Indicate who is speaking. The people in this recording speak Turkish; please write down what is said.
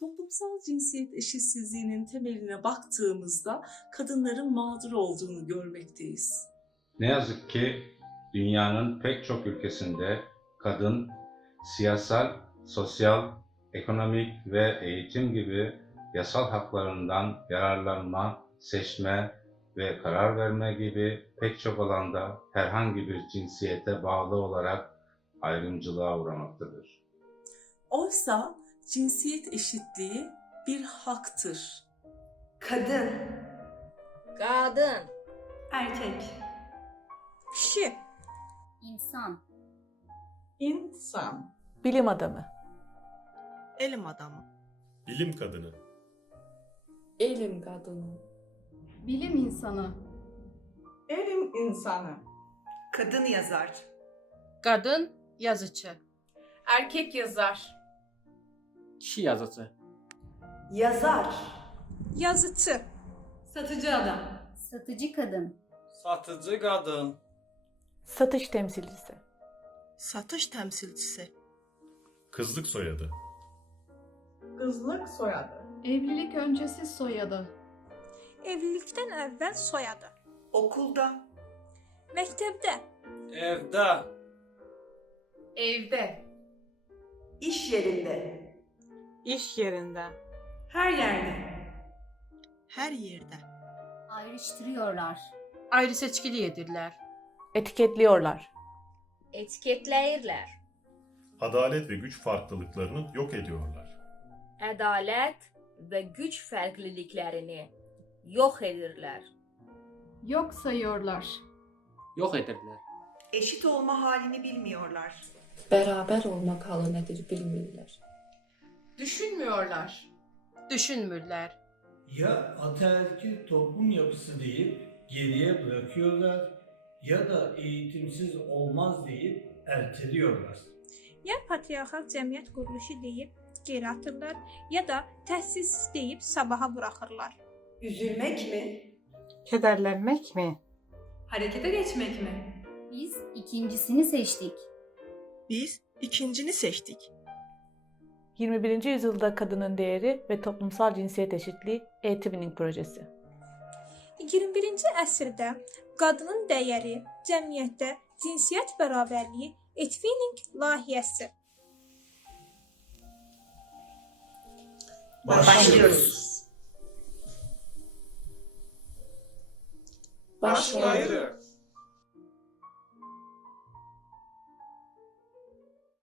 Speaker 1: Toplumsal cinsiyet eşitsizliğinin temeline baktığımızda kadınların mağdur olduğunu görmekteyiz.
Speaker 2: Ne yazık ki dünyanın pek çok ülkesinde kadın siyasal, sosyal, ekonomik ve eğitim gibi yasal haklarından yararlanma, seçme ve karar verme gibi pek çok alanda herhangi bir cinsiyete bağlı olarak ayrımcılığa uğramaktadır.
Speaker 1: Oysa cinsiyet eşitliği bir haktır.
Speaker 3: Kadın,
Speaker 4: Kadın,
Speaker 3: erkek,
Speaker 5: Kişi,
Speaker 4: insan,
Speaker 3: insan,
Speaker 6: Bilim adamı.
Speaker 5: elm adamı,
Speaker 7: Bilim kadını.
Speaker 8: Elim kadını.
Speaker 9: Bilim insanı,
Speaker 3: elim insanı, kadın yazar,
Speaker 10: Kadın yazıcı.
Speaker 9: erkek yazar,
Speaker 11: Kişi yazıcı.
Speaker 3: yazar,
Speaker 5: yazıcı,
Speaker 9: satıcı adam,
Speaker 4: satıcı kadın,
Speaker 11: Satıcı kadın.
Speaker 6: Satış temsilcisi.
Speaker 5: satış temsilcisi,
Speaker 7: Kızlık soyadı.
Speaker 3: kızlık soyadı,
Speaker 9: evlilik öncesi soyadı,
Speaker 5: evlilikten əvvəl soyadı,
Speaker 3: okulda,
Speaker 5: məktəbdə,
Speaker 11: Evde.
Speaker 9: evde,
Speaker 3: iş yerinde,
Speaker 10: İş yerinde.
Speaker 3: her yerde,
Speaker 5: hər yerdə,
Speaker 4: ayrıştırıyorlar,
Speaker 10: Ayrı seçkili edirlər.
Speaker 6: Etiketliyorlar.
Speaker 4: etiketleyirler.
Speaker 7: Adalet ve güç farklılıklarını yok ediyorlar.
Speaker 4: Adalet ve güç farklılıklarını yok edirler.
Speaker 9: yok sayıyorlar,
Speaker 11: Yok edirlər.
Speaker 3: eşit olma halini bilmiyorlar,
Speaker 8: Beraber olmak halı nedir bilmirlər.
Speaker 9: Düşünmüyorlar,
Speaker 10: Düşünmürlər.
Speaker 12: ya ataerkil toplum yapısı deyip geriye bırakıyorlar ya da eğitimsiz olmaz deyip erteliyorlar.
Speaker 5: ya patriarxal cəmiyyət quruluşu deyib geri atırlar, ya da təhsilsiz deyib sabaha buraxırlar.
Speaker 3: üzülmek mi,
Speaker 10: Kederlenmek mi?
Speaker 9: harekete geçmek mi?
Speaker 4: Biz ikincisini seçtik.
Speaker 5: Biz ikincini seçdik.
Speaker 6: 21. yüzyılda kadının değeri ve toplumsal cinsiyet eşitliği e-twinning projesi.
Speaker 5: 21-ci əsrdə qadının dəyəri cəmiyyətdə cinsiyyət bərabərliyi Etwinning layihəsi.
Speaker 3: başlıyoruz.
Speaker 8: Başlayırıq.